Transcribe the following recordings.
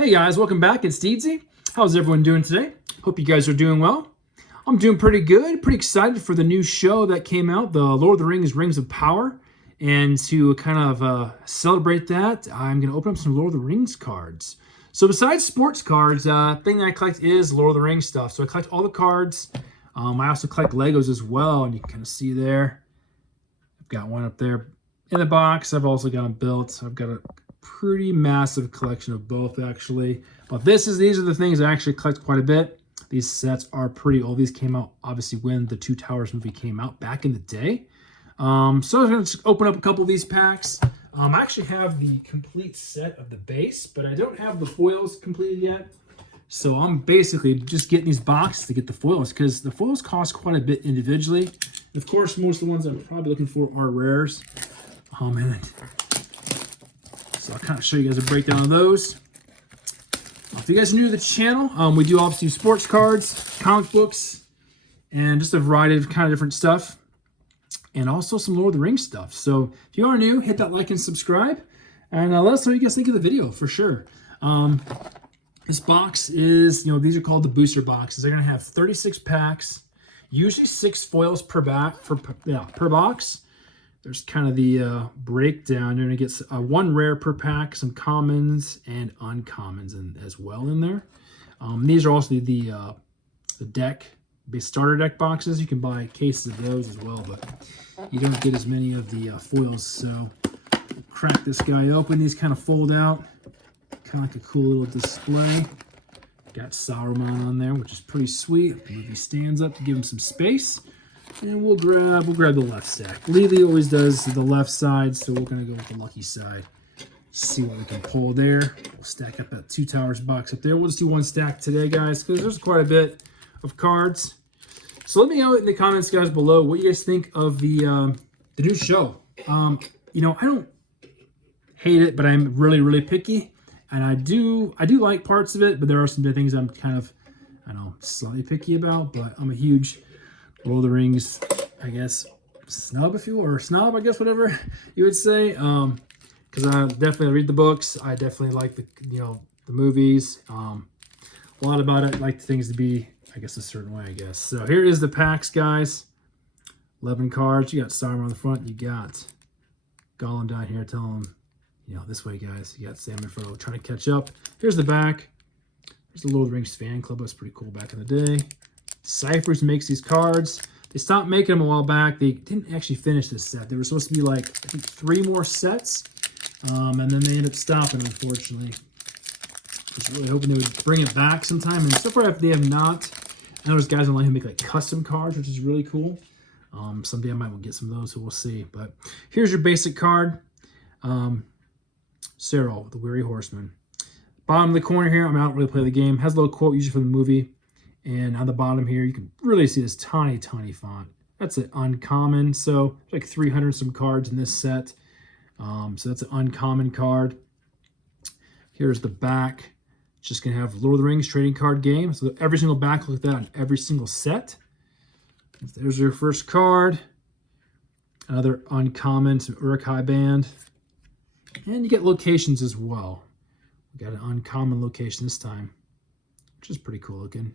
Hey guys, welcome back. It's Deedsy. How's everyone doing today? Hope you guys are doing well. I'm doing pretty good. Pretty excited for the new show that came out, the Lord of the Rings, Rings of Power. And to kind of celebrate that, I'm going to open up some Lord of the Rings cards. So besides sports cards, thing that I collect is Lord of the Rings stuff. So I collect all the cards. I also collect Legos as well, and you can kind of see there. I've got one up there in the box. I've also got them built. So I've got a pretty massive collection of both, actually. But these are the things I actually collect quite a bit. These sets are pretty old. These came out obviously when the Two Towers movie came out back in the day. So I'm going to open up a couple of these packs. I actually have the complete set of the base, but I don't have the foils completed yet. So I'm basically just getting these boxes to get the foils, because the foils cost quite a bit individually. Of course, most of the ones I'm probably looking for are rares. So I'll kind of show you guys a breakdown of those. If you guys are new to the channel, we do obviously sports cards, comic books, and just a variety of kind of different stuff. And also some Lord of the Rings stuff. So if you are new, hit that like and subscribe. And let us know what you guys think of the video for sure. This box is, these are called the booster boxes. They're going to have 36 packs, usually 6 foils per box. There's kind of the breakdown. You're going to get 1 rare per pack, some commons and uncommons as well in there. These are also the starter deck boxes. You can buy cases of those as well, but you don't get as many of the foils. So crack this guy open. These kind of fold out, kind of like a cool little display. Got Sauron on there, which is pretty sweet. He stands up to give him some space. And we'll grab the left stack. Lily always does the left side, so we're gonna go with the lucky side. See what we can pull there. We'll stack up that Two Towers box up there. We'll just do 1 stack today, guys, because there's quite a bit of cards. So let me know in the comments, guys, below what you guys think of the new show. I don't hate it, but I'm really, really picky, and I do like parts of it, but there are some things I'm kind of, slightly picky about. But I'm a huge Lord of the Rings, I guess, snub, if you will, or snob, I guess, whatever you would say. Because I definitely read the books. I definitely like the movies. A lot about it. I like things to be, I guess, a certain way, I guess. So here is the packs, guys. 11 cards. You got Sauron on the front. You got Gollum down here telling him, this way, guys. You got Sam in front trying to catch up. Here's the back. There's the Lord of the Rings fan club. That was pretty cool back in the day. Cyphers makes these cards. They stopped making them a while back. They didn't actually finish this set. They were supposed to be like, I think, 3 more sets. And then they ended up stopping, unfortunately. I was really hoping they would bring it back sometime. And so far, they have not. I know there's guys that let him make like custom cards, which is really cool. Someday I might get some of those, so we'll see. But here's your basic card. Cyril, the Weary Horseman. Bottom of the corner here, I don't really play the game. Has a little quote usually from the movie. And on the bottom here, you can really see this tiny, tiny font. That's an uncommon. So like 300 some cards in this set. So that's an uncommon card. Here's the back. It's just going to have Lord of the Rings trading card game. So every single back look at that on every single set. There's your first card. Another uncommon, some Uruk-hai band. And you get locations as well. We got an uncommon location this time, which is pretty cool looking.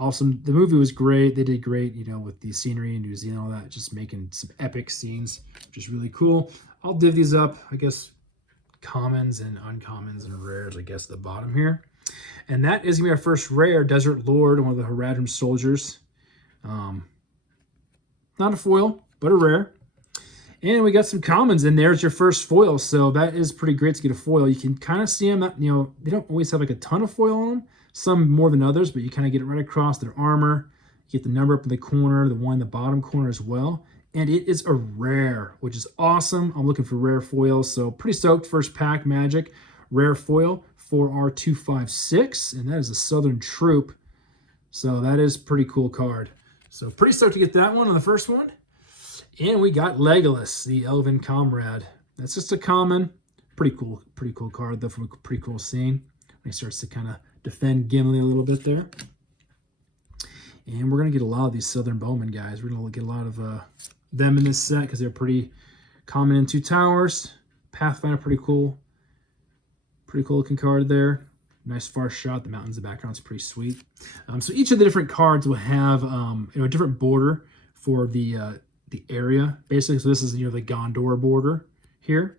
Awesome. The movie was great. They did great, with the scenery in New Zealand, all that, just making some epic scenes, which is really cool. I'll div these up, I guess, commons and uncommons and rares, I guess, at the bottom here. And that is going to be our first rare, Desert Lord, one of the Haradrim soldiers. Not a foil, but a rare. And we got some commons in there. It's your first foil, so that is pretty great to get a foil. You can kind of see them, they don't always have like a ton of foil on them. Some more than others, but you kind of get it right across their armor. You get the number up in the corner, the one in the bottom corner as well. And it is a rare, which is awesome. I'm looking for rare foils, so pretty stoked. First pack, Magic, rare foil, 4R256, and that is a Southern Troop. So that is a pretty cool card. So pretty stoked to get that one on the first one. And we got Legolas, the Elven Comrade. That's just a common. Pretty cool card, though, from a pretty cool scene. When he starts to kind of defend Gimli a little bit there. And we're going to get a lot of these Southern Bowmen guys. We're going to get a lot of them in this set because they're pretty common in Two Towers. Pathfinder, pretty cool looking card there. Nice far shot. The mountains in the background is pretty sweet. So each of the different cards will have a different border for the area, basically. So this is the Gondor border here.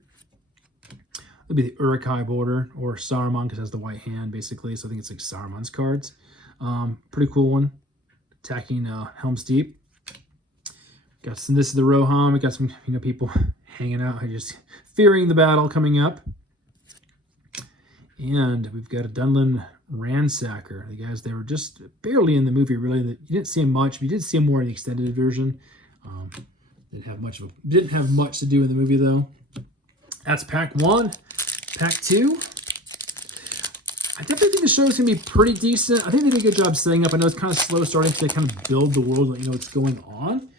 It'll be the Uruk-hai border, or Saruman, because it has the white hand, basically. So I think it's like Saruman's cards. Pretty cool one. Attacking Helm's Deep. This is the Rohan. We got some people hanging out, just fearing the battle coming up. And we've got a Dunlin Ransacker. The guys, they were just barely in the movie, really. You didn't see him much, but you did see him more in the extended version. Didn't have much to do in the movie, though. That's pack 1. Pack 2. I definitely think the show is going to be pretty decent. I think they did a good job setting up. I know it's kind of slow starting to kind of build the world, let you know what's going on.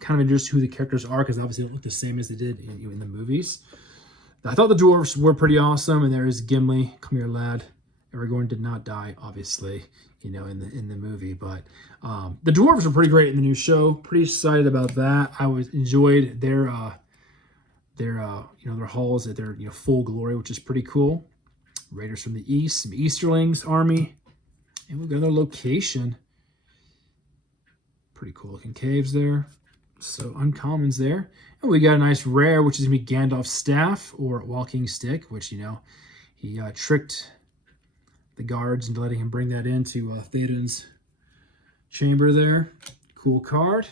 Kind of interested who the characters are, because obviously they don't look the same as they did in the movies. I thought the dwarves were pretty awesome, and there is Gimli. Come here, lad. Aragorn did not die, obviously, in the movie, but the dwarves were pretty great in the new show. Pretty excited about that. I enjoyed their halls at their full glory, which is pretty cool. Raiders from the east, some Easterlings army, and we've got another location. Pretty cool looking caves there. So uncommons there. And we got a nice rare, which is going to be Gandalf's staff, or walking stick, which, he tricked the guards into letting him bring that into Theoden's chamber there. Cool card.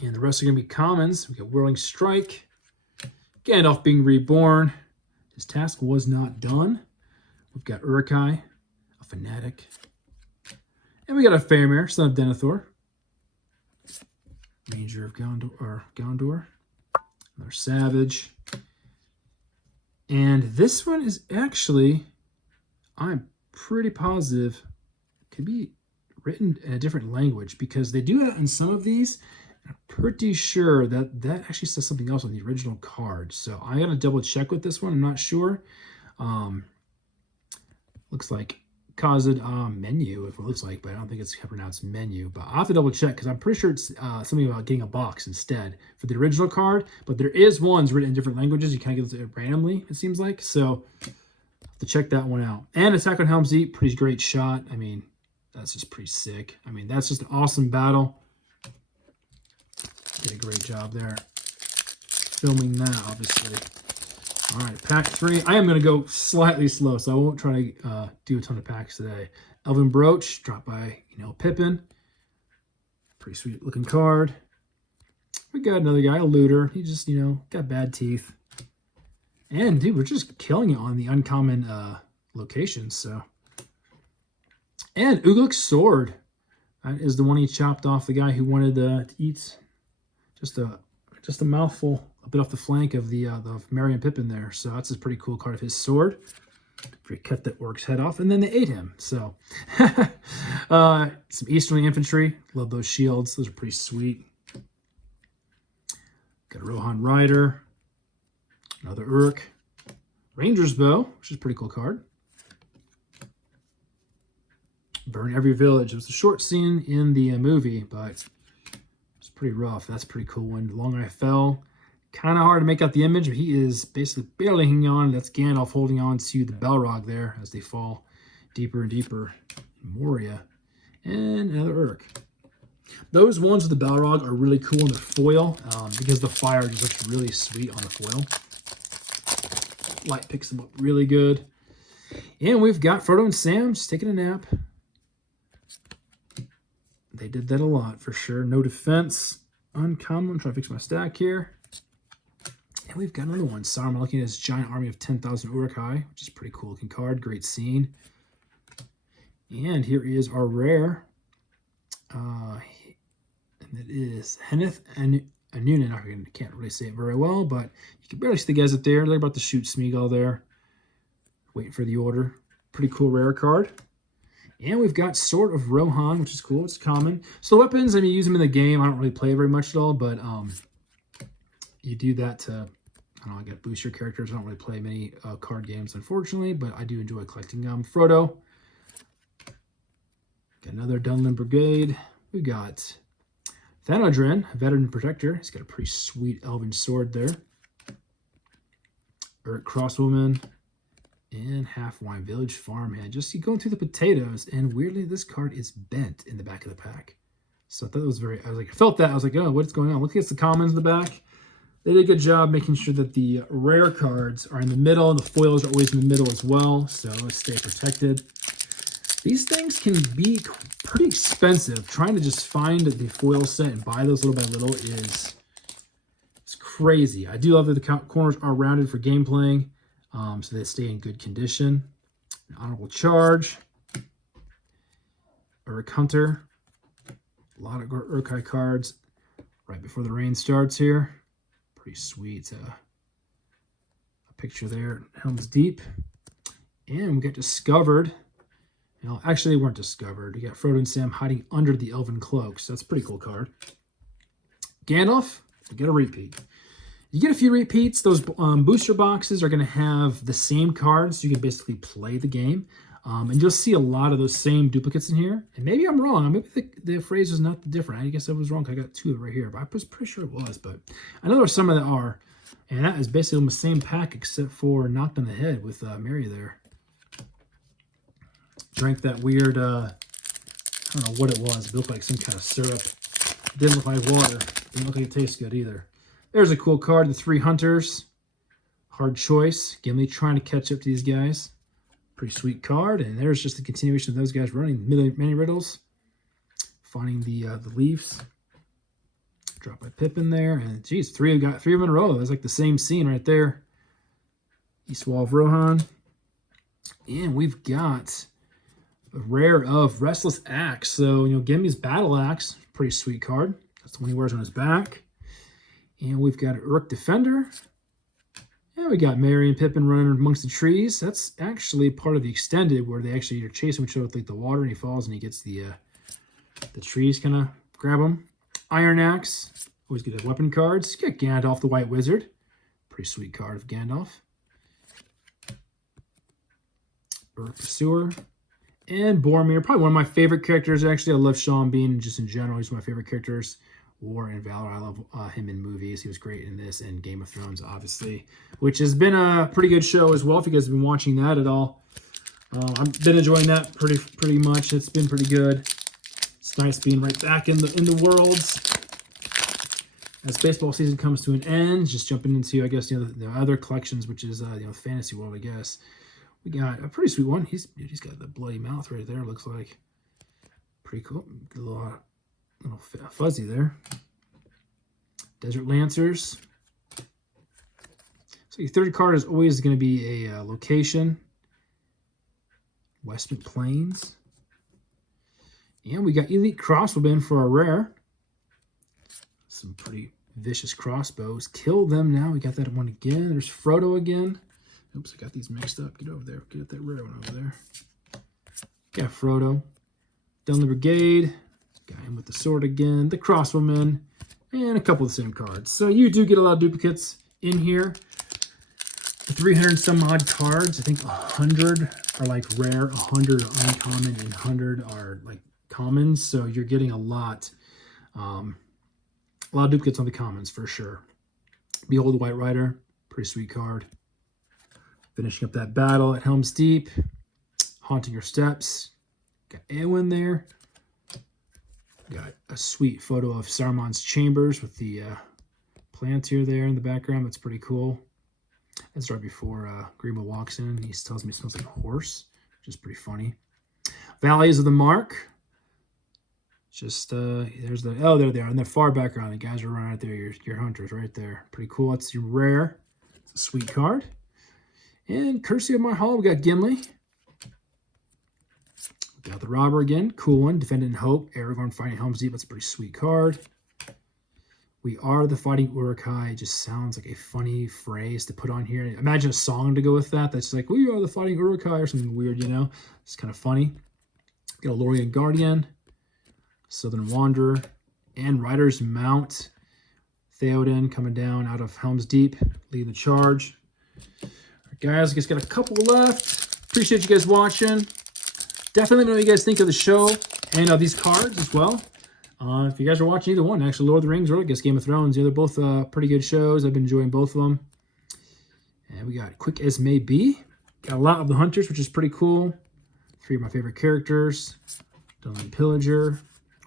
And the rest are going to be commons. We got Whirling Strike. Gandalf being reborn. His task was not done. We've got Uruk-hai, a fanatic. And we got a Faramir, son of Denethor. Ranger of Gondor. Another Savage. And this one is actually, I'm pretty positive, could be written in a different language, because they do that in some of these. I'm pretty sure that actually says something else on the original card. So I got to double check with this one. I'm not sure. Looks like Khazad menu, if it looks like, but I don't think it's pronounced menu. But I'll have to double check, because I'm pretty sure it's something about getting a box instead for the original card. But there is ones written in different languages. You kind of get it randomly, it seems like. So I'll have to check that one out. And Attack on Helm's Deep, pretty great shot. I mean, that's just pretty sick. I mean, that's just an awesome battle. Did a great job there filming that, obviously. All right, pack 3. I am going to go slightly slow, so I won't try to do a ton of packs today. Elven Brooch, dropped by, Pippin. Pretty sweet looking card. We got another guy, a looter. He just, got bad teeth. And, dude, we're just killing it on the uncommon locations, so. And Uglik's sword. That is the one he chopped off the guy who wanted to eat just a mouthful, a bit off the flank of the Merry and Pippin there. So that's a pretty cool card of his sword. He cut that orc's head off, and then they ate him. So some Easterling infantry. Love those shields. Those are pretty sweet. Got a Rohan Rider. Another Uruk. Ranger's Bow, which is a pretty cool card. Burn Every Village. It was a short scene in the movie, but it's pretty rough. That's a pretty cool one. Long Eye Fell. Kind of hard to make out the image, but he is basically barely hanging on. That's Gandalf holding on to the Balrog there as they fall deeper and deeper in Moria. And another Uruk. Those ones with the Balrog are really cool in the foil because the fire just looks really sweet on the foil. Light picks them up really good. And we've got Frodo and Sam just taking a nap. They did that a lot for sure. No defense. Uncommon. I'm trying to fix my stack here. And we've got another one. Saruman looking at his giant army of 10,000 Uruk-hai, which is a pretty cool looking card. Great scene. And here is our rare. And it is Henneth and Anunin. I can't really say it very well, but you can barely see the guys up there. They're about to shoot Smeagol there. Waiting for the order. Pretty cool rare card. And we've got Sword of Rohan, which is cool. It's common. So the weapons, I mean, you use them in the game. I don't really play very much at all, but you do that to, I don't know, I get boost your characters. I don't really play many card games, unfortunately, but I do enjoy collecting Frodo. Got another Dunlin Brigade. We got Thanodrin, a veteran protector. He's got a pretty sweet elven sword there. Uruk Crosswoman. And Half-Wine Village Farmhand. Just going through the potatoes, and weirdly, this card is bent in the back of the pack. So I thought it was very, I felt that. I was like, oh, what's going on? Look at the commons in the back. They did a good job making sure that the rare cards are in the middle, and the foils are always in the middle as well. So let's stay protected. These things can be pretty expensive. Trying to just find the foil set and buy those little by little is crazy. I do love that the corners are rounded for game playing. So they stay in good condition. An Honorable Charge. Urk Hunter. A lot of Urkai cards right before the rain starts here. Pretty sweet. A picture there. Helm's Deep. And we got Discovered. No, actually they weren't discovered. We got Frodo and Sam hiding under the Elven Cloaks. That's a pretty cool card. Gandalf. We get a repeat. You get a few repeats. Those booster boxes are going to have the same cards, so you can basically play the game. And you'll see a lot of those same duplicates in here. And maybe I'm wrong. Maybe the phrase is not different. I guess I was wrong. I got two right here, but I was pretty sure it was. But I know there's some that are. And that is basically the same pack except for Knocked on the Head with Mary there. Drank that weird, I don't know what it was. It looked like some kind of syrup. It didn't look like water. It didn't look like it tastes good either. There's a cool card, the Three Hunters. Hard choice. Gimli trying to catch up to these guys. Pretty sweet card. And there's just the continuation of those guys running many riddles. Finding the Leafs. Drop by Pippin there. And geez, three of them in a row. That's like the same scene right there. East Wall of Rohan. And we've got a rare of Restless Axe. So, Gimli's Battle Axe. Pretty sweet card. That's the one he wears on his back. And we've got an Urk Defender. And we got Merry and Pippin running amongst the trees. That's actually part of the extended where they actually are chasing each other with like the water, and he falls and he gets the trees kind of grab him. Iron Axe. Always get the weapon cards. You got Gandalf the White Wizard. Pretty sweet card of Gandalf. Urk Pursuer. And Boromir. Probably one of my favorite characters. Actually, I love Sean Bean just in general. He's one of my favorite characters. War and Valor. I love him in movies. He was great in this and Game of Thrones, obviously, which has been a pretty good show as well. If you guys have been watching that at all, I've been enjoying that pretty much. It's been pretty good. It's nice being right back in the worlds as baseball season comes to an end. Just jumping into, I guess, the other collections, which is fantasy world, I guess. We got a pretty sweet one. He's got the bloody mouth right there. Looks like pretty cool. A little fuzzy there. Desert Lancers. So your third card is always going to be a location. Western Plains. And we got Elite Crossbowmen for our rare. Some pretty vicious crossbows. Kill them now. We got that one again. There's Frodo again. Oops, I got these mixed up. Get over there. Get that rare one over there. Got Frodo. Down the Brigade. Got him with the sword again, the crossbowmen, and a couple of the same cards. So you do get a lot of duplicates in here. The 300 some odd cards, I think 100 are like rare, 100 are uncommon, and 100 are like commons. So you're getting a lot of duplicates on the commons for sure. Behold the White Rider, pretty sweet card. Finishing up that battle at Helm's Deep. Haunting Your Steps. Got Eowyn there. Got a sweet photo of Saruman's chambers with the Palantir there in the background. That's pretty cool. That's right before Grima walks in. He tells me it smells like a horse, which is pretty funny. Valleys of the Mark. Just, there's the, oh, there they are. In the far background, the guys are running out there. Your hunters right there. Pretty cool. That's your rare. It's a sweet card. And courtesy of my haul, we got Gimli. Got the Robber again. Cool one. Defendant in Hope. Aragorn fighting Helm's Deep. That's a pretty sweet card. We are the Fighting Uruk-hai. Just sounds like a funny phrase to put on here. Imagine a song to go with that. That's like, we are the Fighting Uruk-hai or something weird, It's kind of funny. Got a Lorien Guardian. Southern Wanderer. And Rider's Mount. Theoden coming down out of Helm's Deep. Leading the charge. All right, guys, I guess got a couple left. Appreciate you guys watching. Definitely know what you guys think of the show and of these cards as well. If you guys are watching either one, actually Lord of the Rings or I guess Game of Thrones, they're both pretty good shows. I've been enjoying both of them. And we got Quick as May Be. Got a lot of the Hunters, which is pretty cool. 3 of my favorite characters. Dunlin Pillager.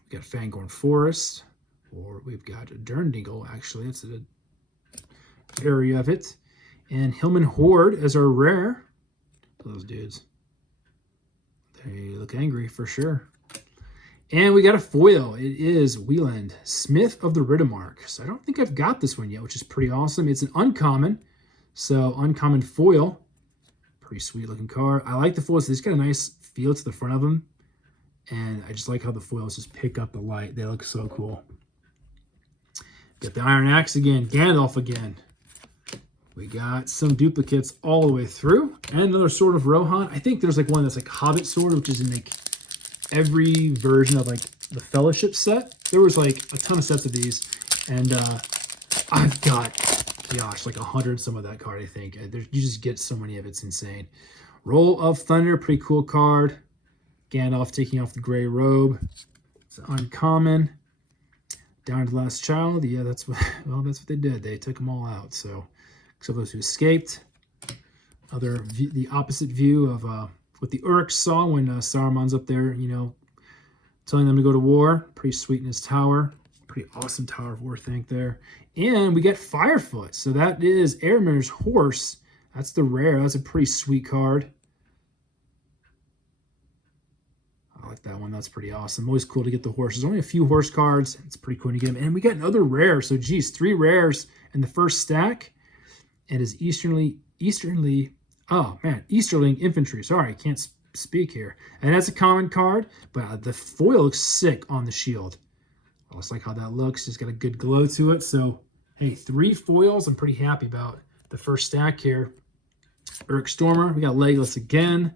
We got Fangorn Forest. Or we've got a Durndingle, actually. It's an area of it. And Hillman Horde as our rare. Those dudes. They look angry for sure. And we got a foil. It is Wieland, Smith of the Riddermark. So I don't think I've got this one yet, which is pretty awesome. It's an uncommon. So uncommon foil. Pretty sweet looking card. I like the foils. It's got a nice feel to the front of them. And I just like how the foils just pick up the light. They look so cool. Got the Iron Axe again. Gandalf again. We got some duplicates all the way through. And another Sword of Rohan. I think there's like one that's like Hobbit Sword, which is in like every version of like the Fellowship set. There was like a ton of sets of these. And I've got, gosh, like 100 some of that card, I think. You just get so many of it. It's insane. Roll of Thunder. Pretty cool card. Gandalf taking off the gray robe. It's uncommon. Down to the Last Child. Yeah, that's what they did. They took them all out. So, except those who escaped. The opposite view of what the Uruks saw when Saruman's up there, you know, telling them to go to war. Pretty sweet in his tower. Pretty awesome Tower of War thing there. And we get Firefoot. So that is Aramir's horse. That's the rare. That's a pretty sweet card. I like that one. That's pretty awesome. Always cool to get the horses. Only a few horse cards. It's pretty cool to get them. And we got another rare. So, geez, 3 rares in the first stack. It is Easterling Infantry. Sorry, I can't speak here. And that's a common card, but the foil looks sick on the shield. I just like how that looks. It's got a good glow to it. So, hey, 3 foils. I'm pretty happy about the first stack here. Uruk Stormer. We got Legolas again.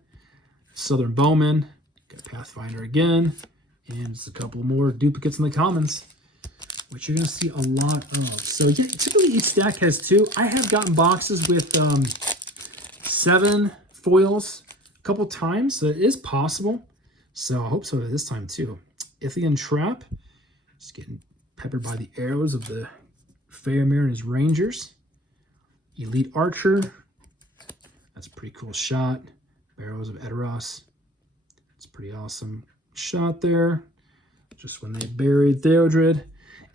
Southern Bowman. Got Pathfinder again. And just a couple more duplicates in the commons, which you're going to see a lot of. So, yeah, typically each stack has 2. I have gotten boxes with 7 foils a couple times. So it is possible. So I hope so this time too. Ithian Trap. Just getting peppered by the arrows of the Faramir and his Rangers. Elite Archer. That's a pretty cool shot. Barrows of Edoras. It's pretty awesome shot there. Just when they buried Theodred.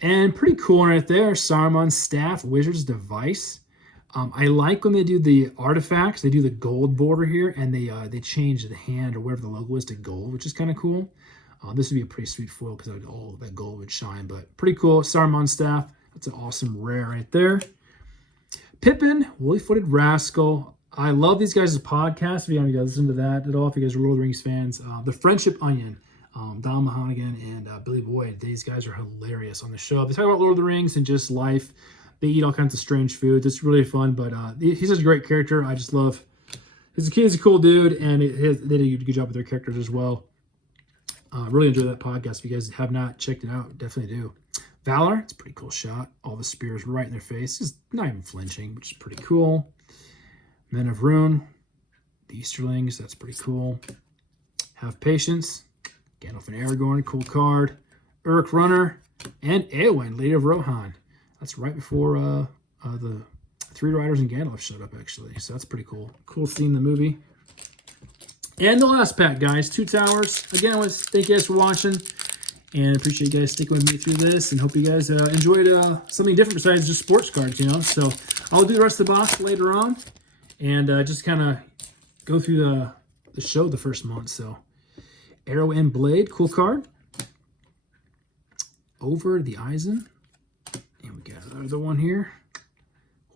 And pretty cool right there. Saruman's Staff, Wizard's Device. I like when they do the artifacts. They do the gold border here, and they change the hand or whatever the logo is to gold, which is kind of cool. This would be a pretty sweet foil because all that gold would shine, but pretty cool. Saruman's Staff. That's an awesome rare right there. Pippin, Woolly-Footed Rascal. I love these guys' podcast. If you haven't listened to that at all, if you guys are Lord of the Rings fans. The Friendship Onion. Don Mahonigan and Billy Boyd. These guys are hilarious on the show. They talk about Lord of the Rings and just life. They eat all kinds of strange foods. It's really fun, but he's such a great character. I just love he's a cool dude, and they did a good job with their characters as well. Really enjoy that podcast. If you guys have not checked it out, definitely do. Valor, it's a pretty cool shot. All the spears right in their face. Just not even flinching, which is pretty cool. Men of Rune, the Easterlings, that's pretty cool. Have Patience, Gandalf and Aragorn, cool card. Uruk Runner, and Eowyn, Lady of Rohan. That's right before the 3 Riders and Gandalf showed up, actually. So that's pretty cool. Cool scene in the movie. And the last pack, guys. 2 Towers. Again, I want to thank you guys for watching. And appreciate you guys sticking with me through this. And hope you guys enjoyed something different besides just sports cards, you know. So I'll do the rest of the box later on. And just kind of go through the show the first month. So Arrow and Blade. Cool card. Over the Eisen. And we got another one here.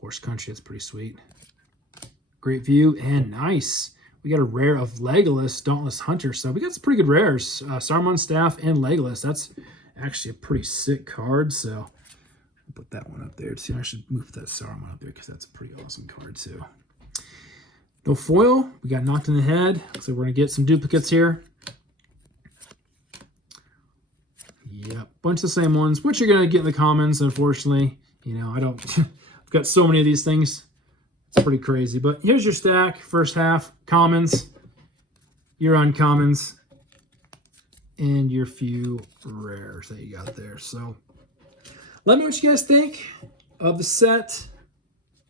Horse Country, that's pretty sweet. Great view, and nice. We got a rare of Legolas, Dauntless Hunter. So we got some pretty good rares. Saruman's Staff and Legolas. That's actually a pretty sick card. So I'll put that one up there. See, I should move that Saruman up there because that's a pretty awesome card too. No foil. We got Knocked in the Head. So we're going to get some duplicates here. Yep, bunch of the same ones, which you're going to get in the commons, unfortunately. You know, I've got so many of these things. It's pretty crazy. But here's your stack. First half, commons, your uncommons, and your few rares that you got there. So let me know what you guys think of the set.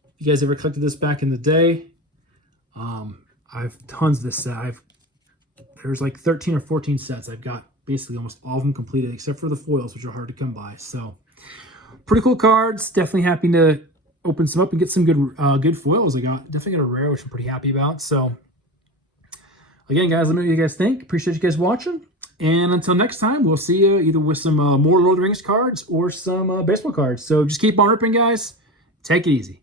If you guys ever collected this back in the day. I have tons of this set. There's like 13 or 14 sets. I've got basically almost all of them completed except for the foils, which are hard to come by. So pretty cool cards. Definitely happy to open some up and get some good foils. I definitely got a rare, which I'm pretty happy about. So again, guys, let me know what you guys think. Appreciate you guys watching. And until next time, we'll see you either with some more Lord of the Rings cards or some baseball cards. So just keep on ripping, guys. Take it easy.